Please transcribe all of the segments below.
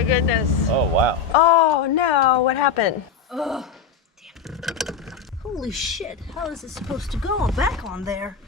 my goodness. Oh, wow. Oh no, what happened? Oh, damn. Holy shit, how is it supposed to go? I'm back on there.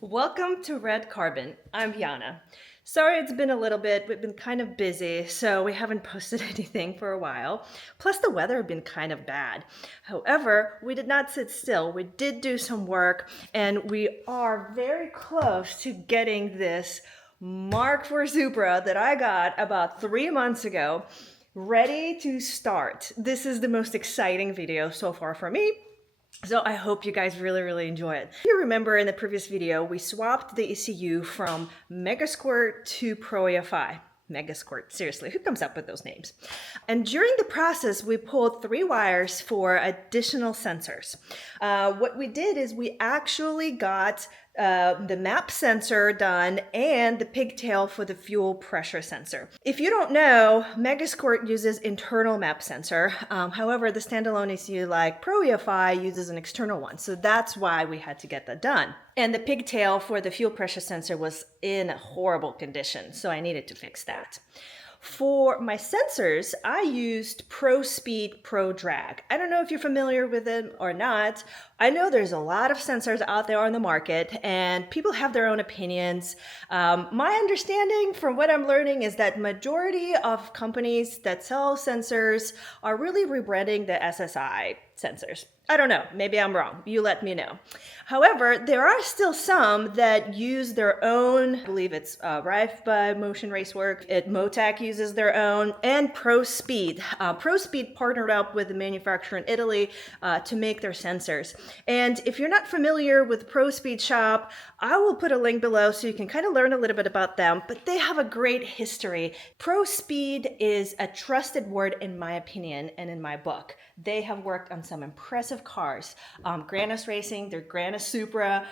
Welcome to Red Carbon. I'm Yana. Sorry it's been a little bit, we've been kind of busy, so we haven't posted anything for a while. Plus the weather had been kind of bad. However, we did not sit still. We did do some work and we are very close to getting this MK4 Supra that I got about 3 months ago ready to start. This is the most exciting video so far for me. So I hope you guys really enjoy it. If you remember in the previous video, we swapped the ECU from MK4 to ProEFI. MK4, seriously, who comes up with those names? And during the process, we pulled 3 wires for additional sensors. What we did is we actually got the map sensor done and the pigtail for the fuel pressure sensor. If you don't know, MK4 uses internal map sensor. However, the standalone ECU like ProEFI uses an external one. So that's why we had to get that done. And the pigtail for the fuel pressure sensor was in a horrible condition. So I needed to fix that. For my sensors, I used ProSpeed ProDrag. I don't know if you're familiar with it or not. I know there's a lot of sensors out there on the market and people have their own opinions. My understanding from what I'm learning is that majority of companies that sell sensors are really rebranding the SSI sensors. I don't know, maybe I'm wrong. You let me know. However, there are still some that use their own, I believe it's Rife by Motion Racework, Motec uses their own, and ProSpeed. ProSpeed partnered up with the manufacturer in Italy to make their sensors. And if you're not familiar with ProSpeed shop, I will put a link below so you can kind of learn a little bit about them, but they have a great history. ProSpeed is a trusted word in my opinion and in my book. They have worked on some impressive cars. Granos Racing, their Granos Supra,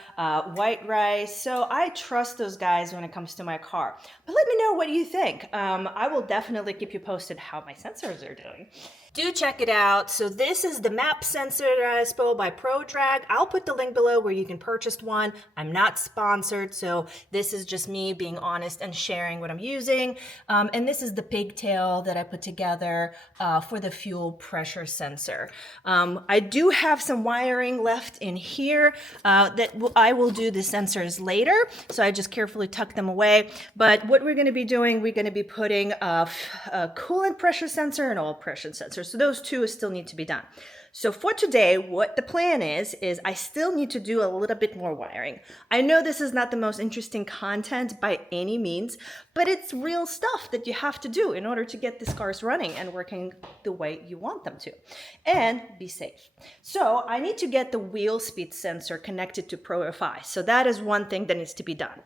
White Rice. So I trust those guys when it comes to my car. But let me know what you think. I will definitely keep you posted how my sensors are doing. Do check it out. So this is the map sensor that I spoke by ProDrag. I'll put the link below where you can purchase one. I'm not sponsored, so this is just me being honest and sharing what I'm using. And this is the pigtail that I put together for the fuel pressure sensor. I do have some wiring left in here that I will do the sensors later, so I just carefully tuck them away. But what we're going to be doing, we're going to be putting a coolant pressure sensor and oil pressure sensor. So those two still need to be done. So for today, what the plan is I still need to do a little bit more wiring. I know this is not the most interesting content by any means, but it's real stuff that you have to do in order to get these cars running and working the way you want them to and be safe. So I need to get the wheel speed sensor connected to ProEFI. So that is one thing that needs to be done.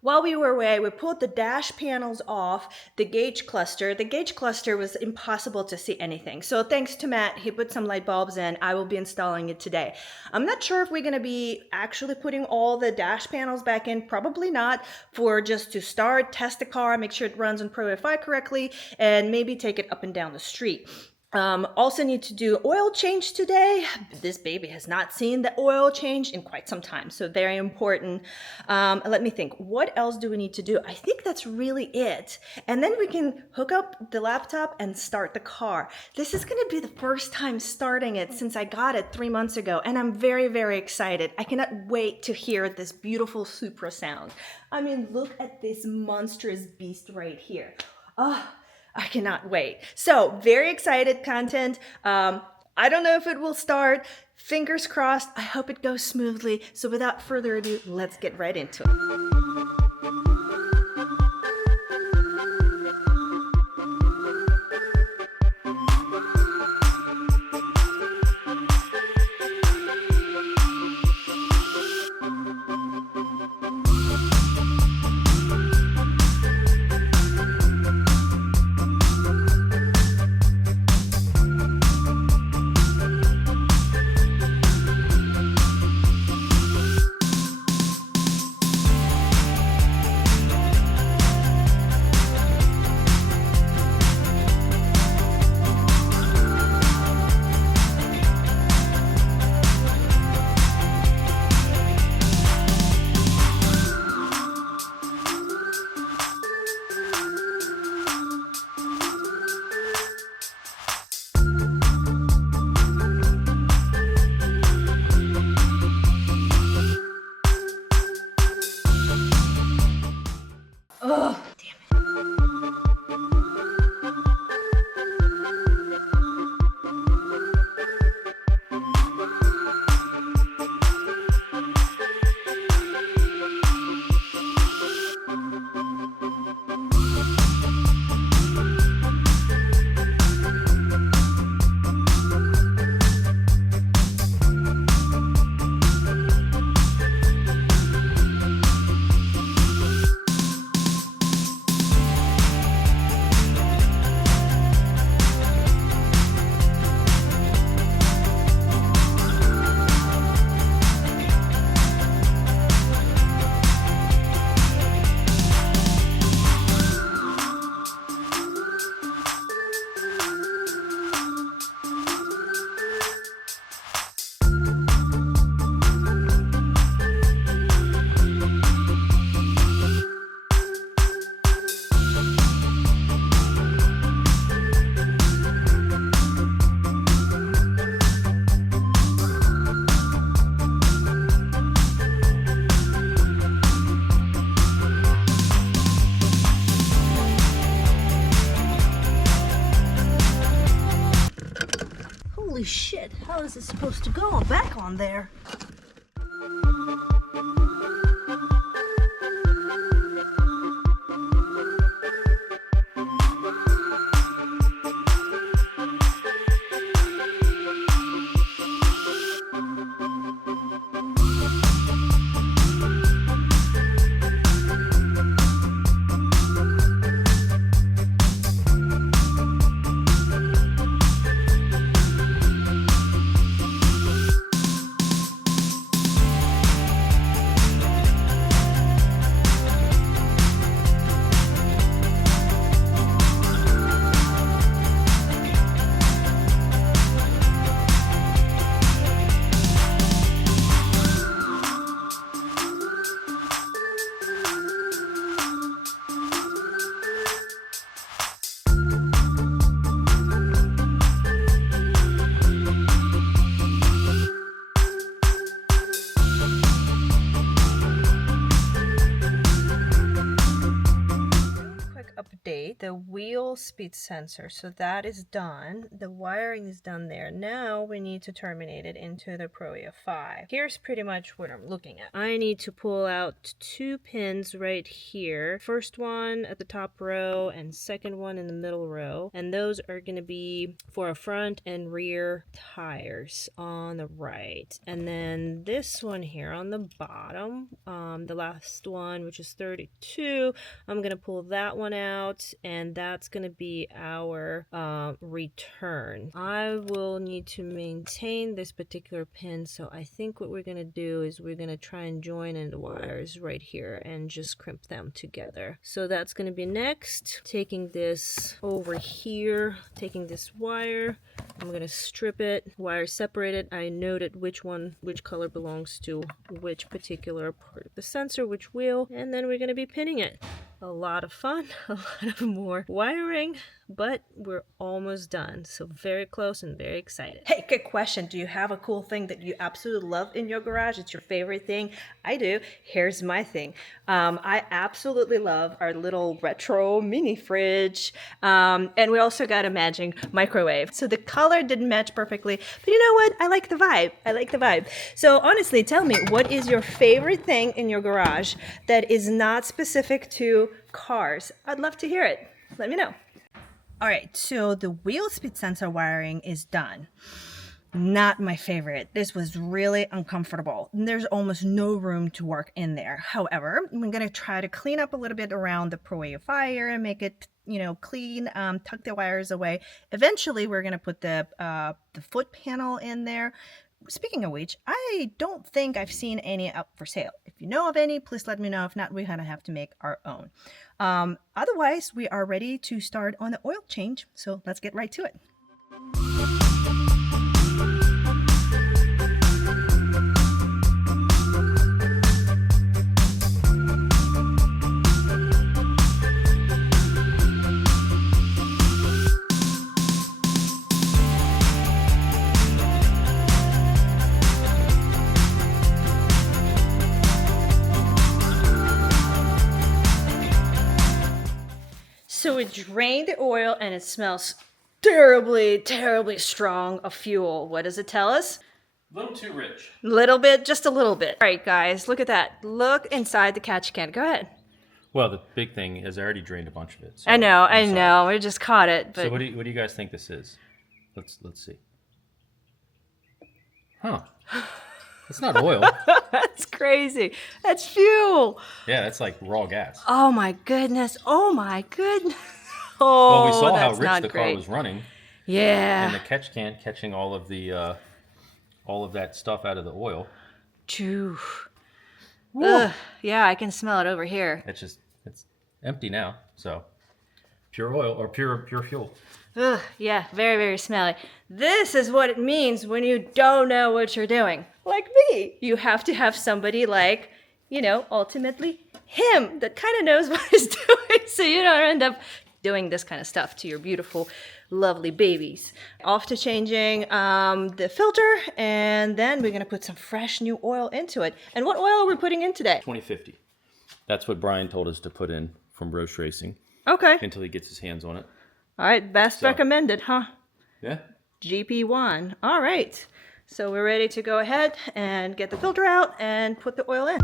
While we were away, we pulled the dash panels off the gauge cluster. The gauge cluster was impossible to see anything. So thanks to Matt, he put some light bulbs in. I will be installing it today. I'm not sure if we're going to be actually putting all the dash panels back in. Probably not, for just to start, test the car, make sure it runs on ProEFI correctly, and maybe take it up and down the street. Also need to do oil change today. This baby has not seen the oil change in quite some time, so very important. Let me think, what else do we need to do? I think that's really it. And then we can hook up the laptop and start the car. This is going to be the first time starting it since I got it 3 months ago, and I'm very excited. I cannot wait to hear this beautiful Supra sound. I mean, look at this monstrous beast right here. Oh, I cannot wait. So very excited content. I don't know if it will start. Fingers crossed. I hope it goes smoothly. So without further ado, let's get right into it. Holy shit, how is it supposed to go back on there? Update the wheel speed sensor, so that is done. The wiring is done there. Now we need to terminate it into the ProEFI. Here's pretty much what I'm looking at. I need to pull out 2 pins right here. First one at the top row and second one in the middle row, and those are going to be for a front and rear tires on the right. And then this one here on the bottom, the last one, which is 32, I'm going to pull that one out, and that's going to be our return. I will need to maintain this particular pin, so I think what we're going to do is we're going to try and join in the wires right here and just crimp them together. So that's going to be next. Taking this over here, taking this wire, I'm going to strip it, wire separate it. I noted which color belongs to which particular part of the sensor, which wheel, and then we're going to be pinning it. A lot of fun, a lot of more wiring, but we're almost done. So very close and very excited. Hey, good question. Do you have a cool thing that you absolutely love in your garage? It's your favorite thing? I do. Here's my thing. I absolutely love our little retro mini fridge. And we also got a matching microwave. So the color didn't match perfectly, but you know what? I like the vibe. I like the vibe. So honestly, tell me, what is your favorite thing in your garage that is not specific to cars? I'd love to hear it. Let me know. All right, so the wheel speed sensor wiring is done. Not my favorite. This was really uncomfortable. There's almost no room to work in there. However, I'm going to try to clean up a little bit around the ProEFI area and make it, clean, tuck the wires away. Eventually, we're going to put the foot panel in there. Speaking of which, I don't think I've seen any up for sale. If you know of any, please let me know. If not, we're going to have to make our own. Otherwise, we are ready to start on the oil change. So let's get right to it. So it drained the oil and it smells terribly, terribly strong of fuel. What does it tell us? A little too rich. Little bit, just a little bit. All right, guys, look at that. Look inside the catch can. Go ahead. Well, the big thing is I already drained a bunch of it. So I know. We just caught it. But so what do you guys think this is? Let's see. Huh. It's not oil. That's crazy. That's fuel. Yeah, that's like raw gas. Oh my goodness. Oh, Well, we saw how that's rich not the great. car was running, Yeah. and the catch can catching all of that stuff out of the oil. True. Ugh, yeah, I can smell it over here. It's empty now. So pure oil or pure fuel. Ugh, yeah, very, very smelly. This is what it means when you don't know what you're doing. Like me. You have to have somebody like, ultimately him that kind of knows what he's doing, so you don't end up doing this kind of stuff to your beautiful, lovely babies. Off to changing the filter, and then we're going to put some fresh new oil into it. And what oil are we putting in today? 2050. That's what Brian told us to put in from Roche Racing. Okay. Until he gets his hands on it. All right, best recommended, huh? Yeah. GP1. All right, so we're ready to go ahead and get the filter out and put the oil in.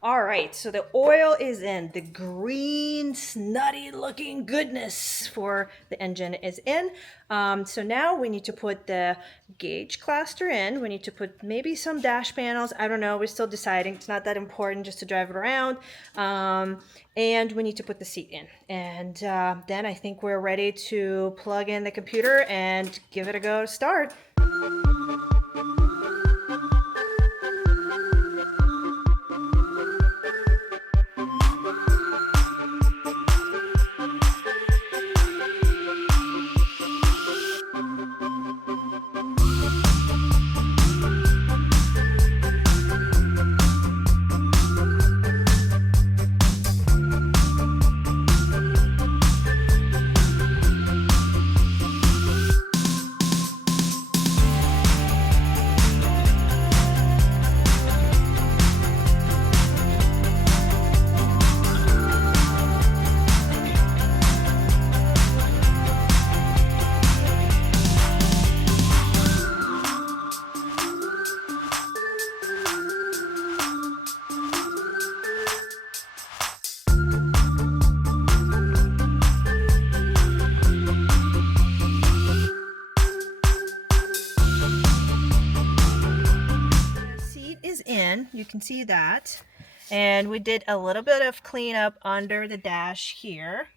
All right, so the oil is in. The green, snutty looking goodness for the engine is in. So now we need to put the gauge cluster in. We need to put maybe some dash panels. I don't know, we're still deciding. It's not that important just to drive it around. And we need to put the seat in. And then I think we're ready to plug in the computer and give it a go to start. In, you can see that, and we did a little bit of cleanup under the dash here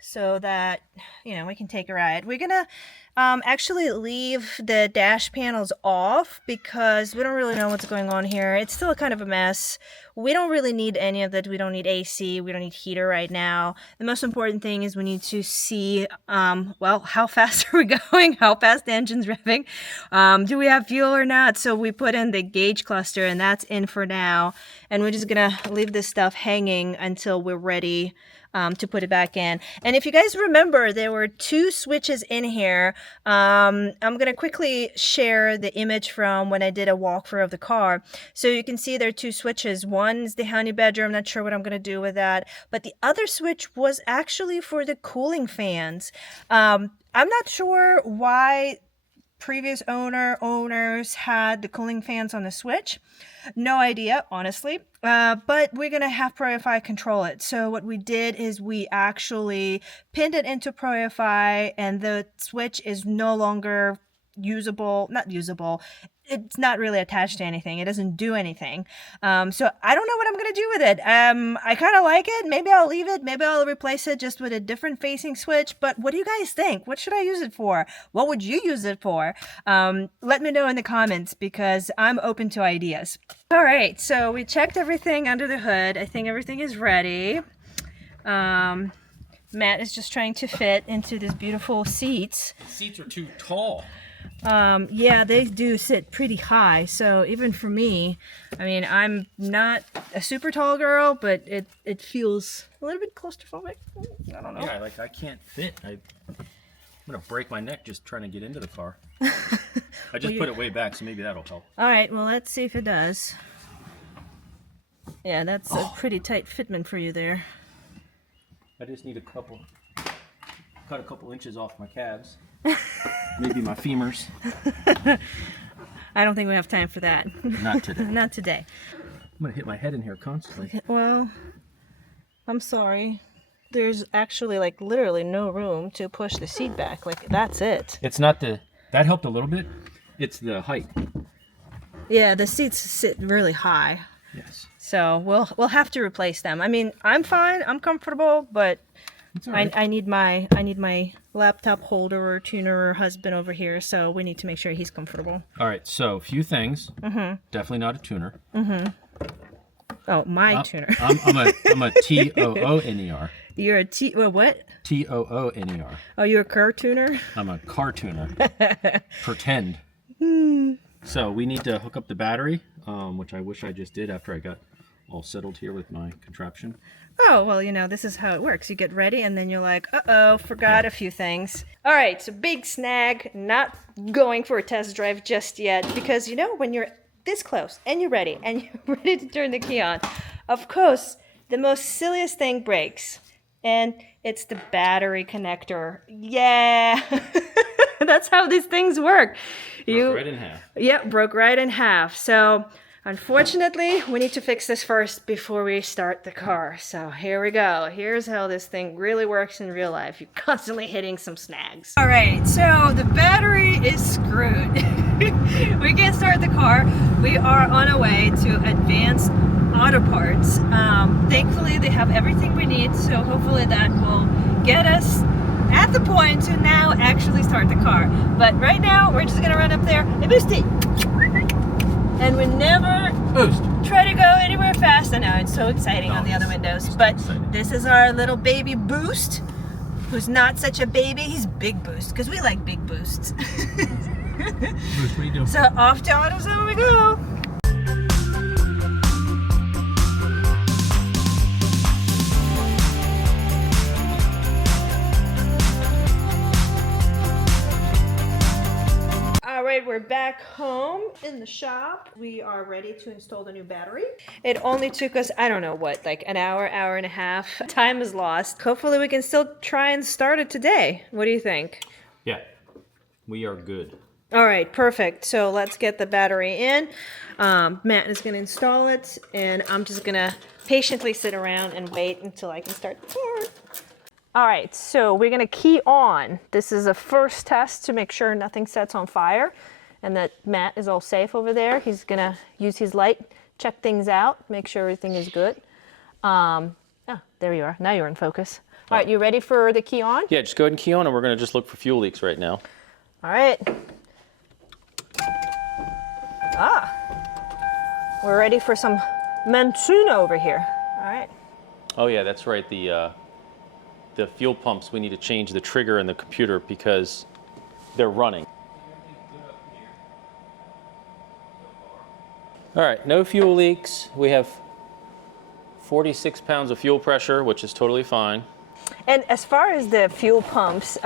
so that, you know, we can take a ride. We're gonna actually leave the dash panels off because we don't really know what's going on here. It's still kind of a mess. We don't really need any of that. We don't need AC. We don't need heater right now. The most important thing is we need to see, well, how fast are we going? How fast the engine's revving? Do we have fuel or not? So we put in the gauge cluster, and that's in for now. And we're just gonna leave this stuff hanging until we're ready to put it back in. And if you guys remember, there were two switches in here. I'm going to quickly share the image from when I did a walkthrough of the car. So you can see there are two switches. One's the honey badger. I'm not sure what I'm going to do with that. But the other switch was actually for the cooling fans. I'm not sure why previous owners had the cooling fans on the switch. No idea, honestly. But we're going to have ProEFI control it. So what we did is we actually pinned it into ProEFI, and the switch is no longer not usable. It's not really attached to anything. It doesn't do anything. So I don't know what I'm going to do with it. I kind of like it. Maybe I'll leave it. Maybe I'll replace it just with a different facing switch. But what do you guys think? What should I use it for? What would you use it for? Let me know in the comments because I'm open to ideas. All right. So we checked everything under the hood. I think everything is ready. Matt is just trying to fit into these beautiful seats. The seats are too tall. Yeah, they do sit pretty high. So even for me, I mean, I'm not a super tall girl, but it feels a little bit claustrophobic. I don't know. Yeah, like I can't fit. I'm gonna break my neck just trying to get into the car. I just put it way back, so maybe that'll help. All right, well, let's see if it does. Yeah, that's a pretty tight fitment for you there. I just need cut a couple inches off my calves. Maybe my femurs. I don't think we have time for that. Not today. Not today. I'm gonna hit my head in here constantly. Well, I'm sorry. There's actually like literally no room to push the seat back. Like that's it. It's not that helped a little bit. It's the height. Yeah, the seats sit really high. Yes. So we'll have to replace them. I mean, I'm fine. I'm comfortable, but It's all right. I need my laptop holder or tuner or husband over here. So we need to make sure he's comfortable. All right. So a few things. Definitely not a tuner. Oh, my tuner. I'm a TOONER. You're a what? TOONER. Oh, you're a car tuner? I'm a car tuner. Pretend. So we need to hook up the battery, which I wish I just did after I got all settled here with my contraption. Oh, well, you know, this is how it works. You get ready and then you're like, uh-oh, forgot a few things. All right, so big snag, not going for a test drive just yet because, you know, when you're this close and you're ready to turn the key on, of course, the most silliest thing breaks. And it's the battery connector. Yeah, that's how these things work. Broke right in half. Yep, broke right in half. So unfortunately, we need to fix this first before we start the car. So here we go. Here's how this thing really works in real life. You're constantly hitting some snags. All right, so the battery is screwed. We can't start the car. We are on our way to Advanced Auto Parts. Thankfully, they have everything we need, so hopefully that will get us at the point to now actually start the car. But right now, we're just gonna run up there. Hey, Boosty! And we never try to go anywhere fast. I know, it's so exciting on the other windows. But this is our little baby Boost, who's not such a baby. He's Big Boost, because we like big boosts. Boost, what are you doing? So off to AutoZone we go. Alright, we're back home in the shop. We are ready to install the new battery. It only took us, I don't know what, like an hour, hour and a half. Time is lost. Hopefully we can still try and start it today. What do you think? Yeah, we are good. Alright, perfect. So let's get the battery in. Matt is going to install it, and I'm just going to patiently sit around and wait until I can start the car. All right, so we're gonna key on. This is a first test to make sure nothing sets on fire and that Matt is all safe over there. He's gonna use his light, check things out, make sure everything is good. There you are, now you're in focus. All right, you ready for the key on? Yeah, just go ahead and key on, and we're gonna just look for fuel leaks right now. All right. We're ready for some Monsuno over here. All right. Oh yeah, that's right, the fuel pumps, we need to change the trigger in the computer because they're running. All right, no fuel leaks. We have 46 pounds of fuel pressure, which is totally fine. And as far as the fuel pumps,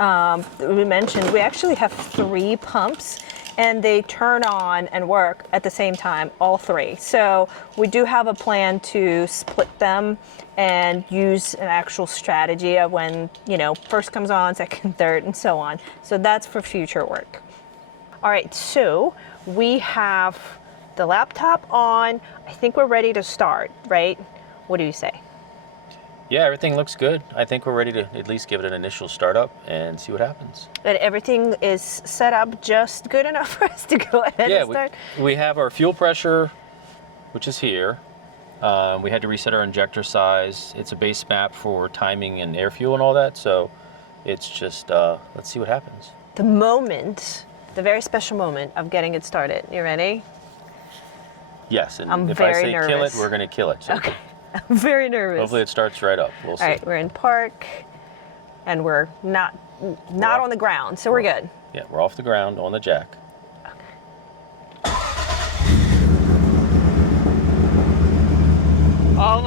we mentioned, we actually have 3 pumps and they turn on and work at the same time, all 3. So we do have a plan to split them and use an actual strategy of when, you know, first comes on, second, third, and so on. So that's for future work. All right, so we have the laptop on. I think we're ready to start, right? What do you say? Yeah, everything looks good. I think we're ready to at least give it an initial startup and see what happens. But everything is set up just good enough for us to go ahead and start? We have our fuel pressure, which is here. We had to reset our injector size. It's a base map for timing and air fuel and all that, so it's just, let's see what happens. The moment, the very special moment of getting it started. You ready? Yes, and I'm if I very say kill nervous. it, we're gonna kill it. So Okay, I'm very nervous. hopefully it starts right up. We'll see. All right, we're in park, and we're not on the ground, so we're good. Yeah, we're off the ground on the jack.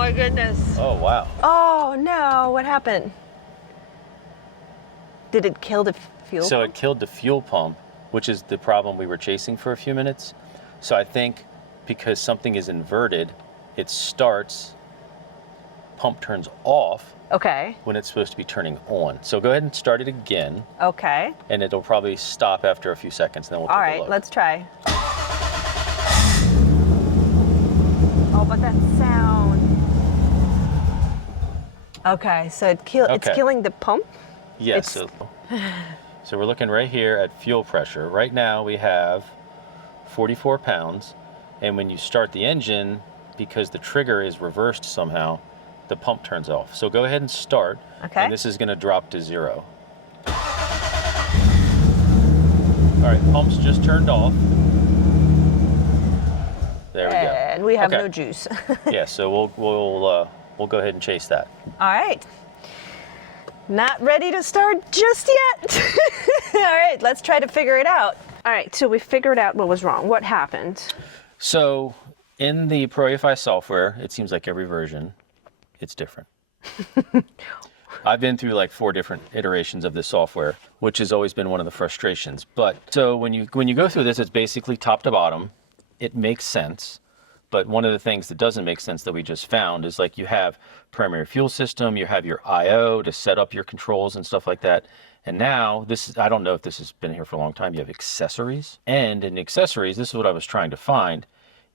my goodness. Oh, wow. Oh no, what happened? Did it kill the fuel So pump? it killed the fuel pump, which is the problem we were chasing for a few minutes. So I think because something is inverted, it starts, pump turns off Okay. when it's supposed to be turning on. So go ahead and start it again, Okay. and it'll probably stop after a few seconds, then we'll take All a right, look. let's try. Oh, but that sound. Okay, so it's Okay. killing the pump? Yes. It's- So we're looking right here at fuel pressure. Right now we have 44 pounds, and when you start the engine, because the trigger is reversed somehow, the pump turns off. So go ahead and start, Okay. and this is going to drop to 0. All right, pump's just turned off. There we go. And we have Okay. no juice. Yeah, so we'll go ahead and chase that. All right. Not ready to start just yet. All right, let's try to figure it out. All right, so we figured out what was wrong. What happened? So in the ProEFI software, it seems like every version, it's different. I've been through like 4 different iterations of this software, which has always been one of the frustrations. But so when you go through this, it's basically top to bottom. It makes sense. But one of the things that doesn't make sense that we just found is like you have primary fuel system, you have your I/O to set up your controls and stuff like that. And now I don't know if this has been here for a long time, you have accessories. And in accessories, this is what I was trying to find,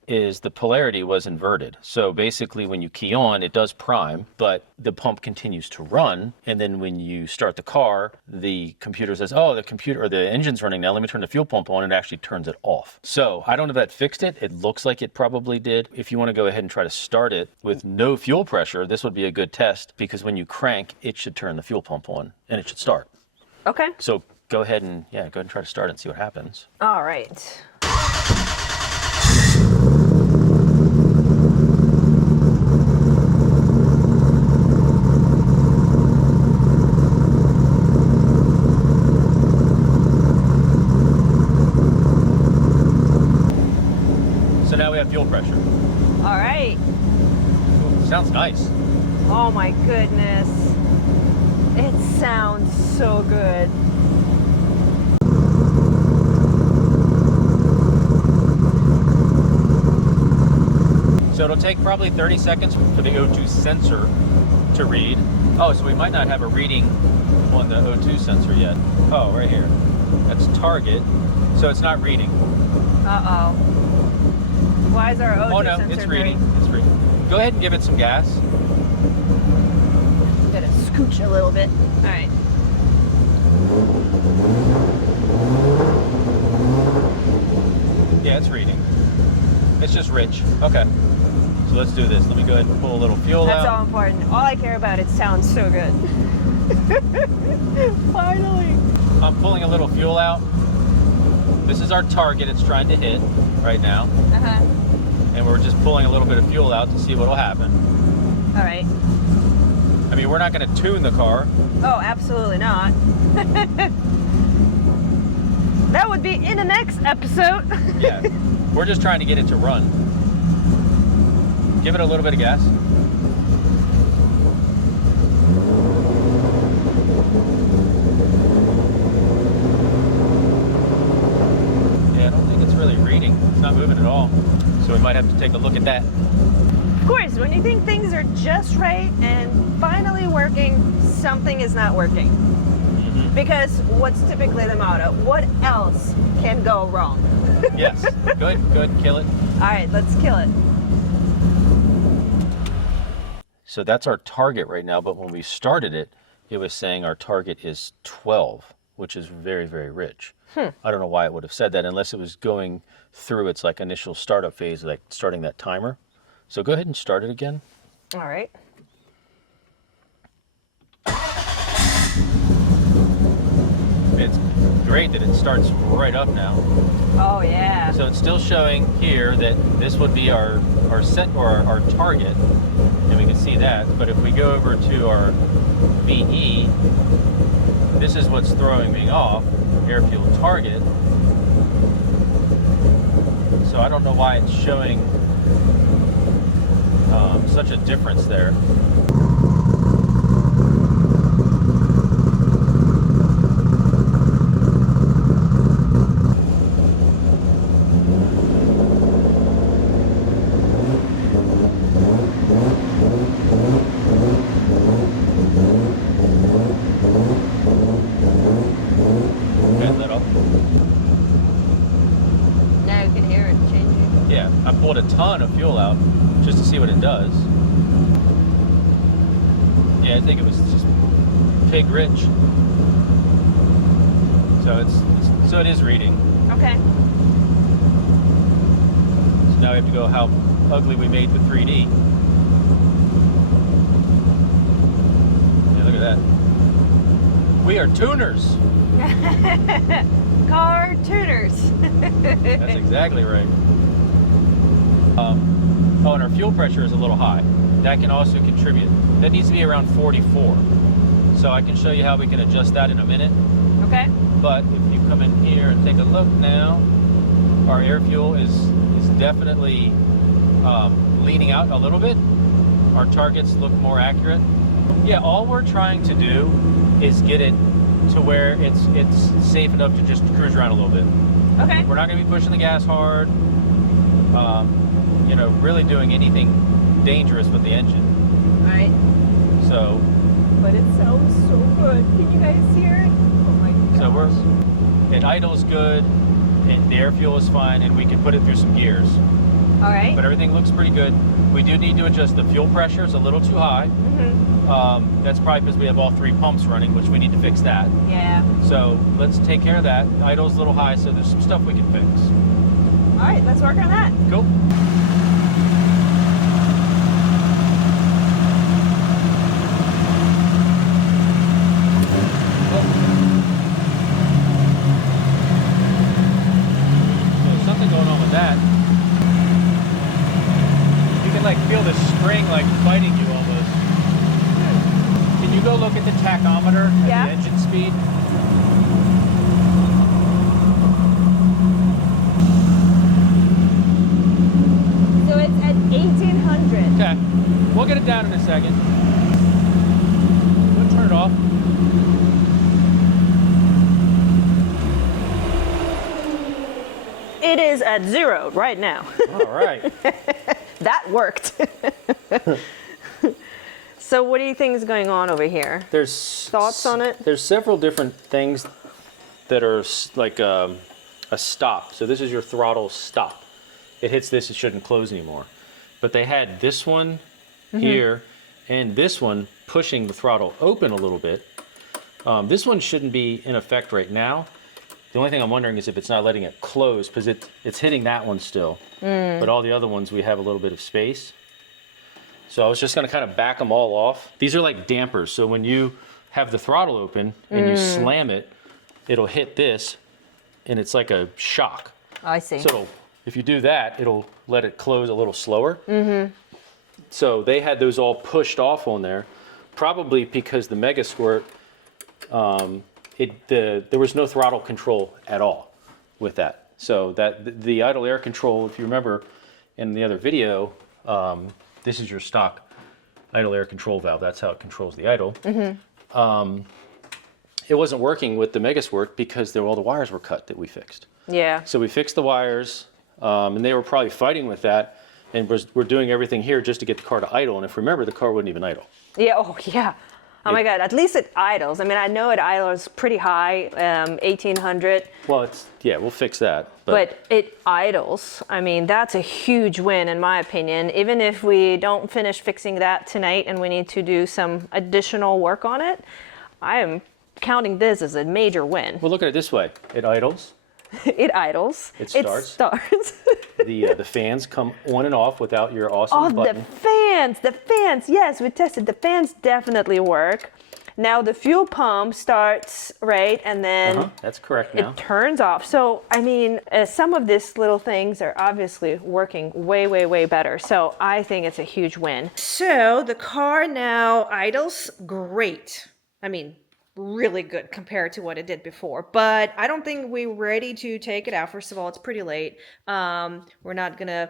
is the polarity was inverted. So basically when you key on, it does prime, but the pump continues to run. And then when you start the car, the computer says, oh, the engine's running now, let me turn the fuel pump on, and it actually turns it off. So I don't know if that fixed it. It looks like it probably did. If you want to go ahead and try to start it with no fuel pressure, this would be a good test, because when you crank, it should turn the fuel pump on and it should start. Okay. So go ahead and try to start it and see what happens. All right. So now we have fuel pressure. All right. Sounds nice. Oh my goodness. It sounds so good. So it'll take probably 30 seconds for the O2 sensor to read. Oh, so we might not have a reading on the O2 sensor yet. Oh, right here. That's target. So it's not reading. Uh-oh. Why is our O2 Oh no, sensor it's reading. It's reading. Go ahead and give it some gas. I'm gonna scooch a little bit. All right. Yeah, it's reading. It's just rich. Okay. So let's do this. Let me go ahead and pull a little fuel That's out. all important. All I care about, it sounds so good. Finally. I'm pulling a little fuel out. This is our target it's trying to hit right now. Uh-huh. And we're just pulling a little bit of fuel out to see what'll happen. All right. I mean, we're not going to tune the car. Oh, absolutely not. That would be in the next episode. Yeah. We're just trying to get it to run. Give it a little bit of gas. Yeah, I don't think it's really reading. It's not moving at all. So we might have to take a look at that. Of course, when you think things are just right and finally working, something is not working. Because what's typically the motto? What else can go wrong? Yes. Go ahead, kill it. All right, let's kill it. So that's our target right now, but when we started it, it was saying our target is 12, which is very, very rich. I don't know why it would have said that unless it was going through its like initial startup phase, like starting that timer. So go ahead and start it again. All right. It's great that it starts right up now. Oh yeah. So it's still showing here that this would be our set or our target, and we can see that. But if we go over to our VE, this is what's throwing me off, air fuel target. So I don't know why it's showing such a difference there. Now you can hear it changing. Yeah, I pulled a ton of fuel out just to see what it does. Yeah, I think it was just pig rich. So it is reading. Okay. So now we have to go how ugly we made the 3D. Yeah, look at that. We are tuners. Car tuners. That's exactly right. Oh, and our fuel pressure is a little high. That can also contribute. That needs to be around 44. So I can show you how we can adjust that in a minute. Okay. But if you come in here and take a look now, our air fuel is definitely leaning out a little bit. Our targets look more accurate. Yeah, all we're trying to do is get it to where it's safe enough to just cruise around a little bit. Okay. We're not going to be pushing the gas hard, you know, really doing anything dangerous with the engine. Right. So, But it sounds so good. Can you guys hear it? Oh my gosh. so it idles good, and the air fuel is fine, and we can put it through some gears. All right. But everything looks pretty good. We do need to adjust the fuel pressure. It's a little too high. That's probably because we have all 3 pumps running, which we need to fix that. Yeah. So let's take care of that. Idle's a little high, so there's some stuff we can fix. All right, let's work on that. Cool. So there's something going on with that. You can like feel the spring like fighting you almost. Can you go look at the tachometer at Yeah. the engine speed? So it's at 1800. Okay, we'll get it down in a second. We'll turn it off. It is at 0 right now. All right. That worked. So what do you think is going on over here? There's Thoughts on it? There's several different things that are like a stop. So this is your throttle stop. It hits this, it shouldn't close anymore. But they had this one here and this one pushing the throttle open a little bit. This one shouldn't be in effect right now. The only thing I'm wondering is if it's not letting it close, because it's hitting that one still. But all the other ones we have a little bit of space. So I was just gonna kind of back them all off. These are like dampers, so when you have the throttle open and you slam it, it'll hit this and it's like a shock. I see. So if you do that, it'll let it close a little slower. So they had those all pushed off on there, probably because the Mega Squirt, there was no throttle control at all with that. So that the idle air control, if you remember in the other video, this is your stock idle air control valve. That's how it controls the idle. It wasn't working with the Mega Squirt because all the wires were cut that we fixed. Yeah. So we fixed the wires, and they were probably fighting with that, and we're doing everything here just to get the car to idle. And if you remember, the car wouldn't even idle. Yeah. Oh, yeah. Oh my God. At least it idles. I mean, I know it idles pretty high, 1800. Well, we'll fix that. But it idles. I mean, that's a huge win in my opinion. Even if we don't finish fixing that tonight and we need to do some additional work on it, I am counting this as a major win. Well, look at it this way. It idles. It idles. It starts. It starts. The fans come on and off without your awesome button. The fans. Yes, we tested. The fans definitely work. Now the fuel pump starts, right? And then That's correct now. it turns off. So, I mean, some of these little things are obviously working way, way, way better. So I think it's a huge win. So the car now idles great. I mean, really good compared to what it did before. But I don't think we're ready to take it out. First of all, it's pretty late. We're not going to,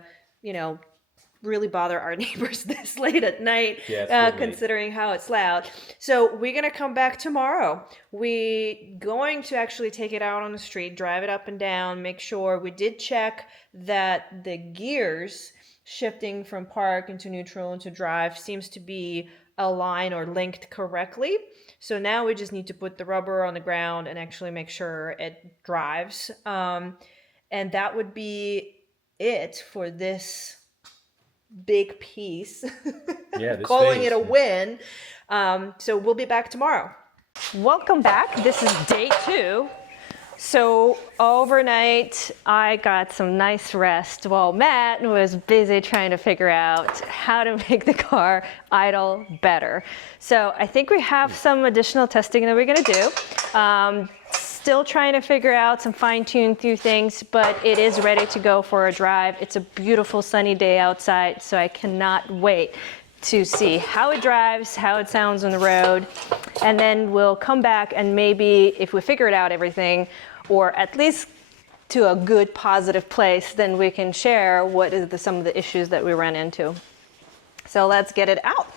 really bother our neighbors this late at night, Yeah, it's really late. considering how it's loud. So we're gonna come back tomorrow. We going to actually take it out on the street, drive it up and down, make sure we did check that the gears shifting from park into neutral into drive seems to be aligned or linked correctly. So now we just need to put the rubber on the ground and actually make sure it drives. And that would be it for this big piece. Yeah, this Calling phase, it a yeah. win. So we'll be back tomorrow. Welcome back. This is day 2. So overnight, I got some nice rest while Matt was busy trying to figure out how to make the car idle better. So I think we have some additional testing that we're gonna do. Still trying to figure out some fine-tune through things, but it is ready to go for a drive. It's a beautiful sunny day outside, so I cannot wait to see how it drives, how it sounds on the road, and then we'll come back and maybe if we figured out everything, or at least to a good positive place, then we can share what is some of the issues that we ran into. So let's get it out.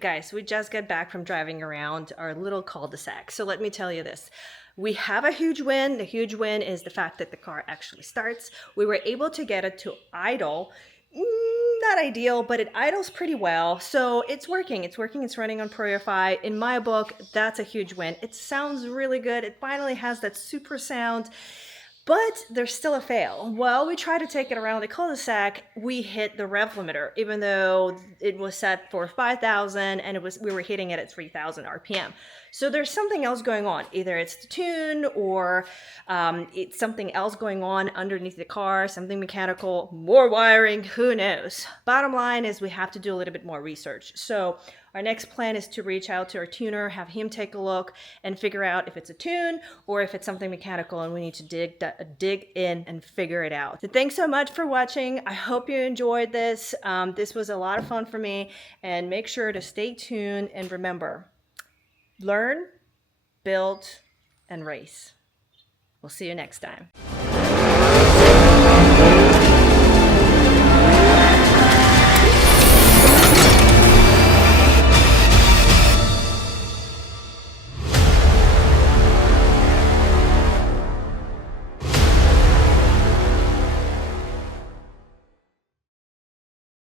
Guys, we just got back from driving around our little cul-de-sac. So let me tell you this. We have a huge win. The huge win is the fact that the car actually starts. We were able to get it to idle. Not ideal, but it idles pretty well. So it's working. It's working. It's running on ProEFI. In my book, that's a huge win. It sounds really good. It finally has that Supra sound. But there's still a fail. While we try to take it around the cul-de-sac, we hit the rev limiter, even though it was set for 5,000 and we were hitting it at 3,000 RPM. So there's something else going on. Either it's the tune or it's something else going on underneath the car, something mechanical, more wiring, who knows. Bottom line is we have to do a little bit more research. So our next plan is to reach out to our tuner, have him take a look and figure out if it's a tune or if it's something mechanical and we need to dig in and figure it out. So thanks so much for watching. I hope you enjoyed this. This was a lot of fun for me, and make sure to stay tuned and remember, learn, build, and race. We'll see you next time.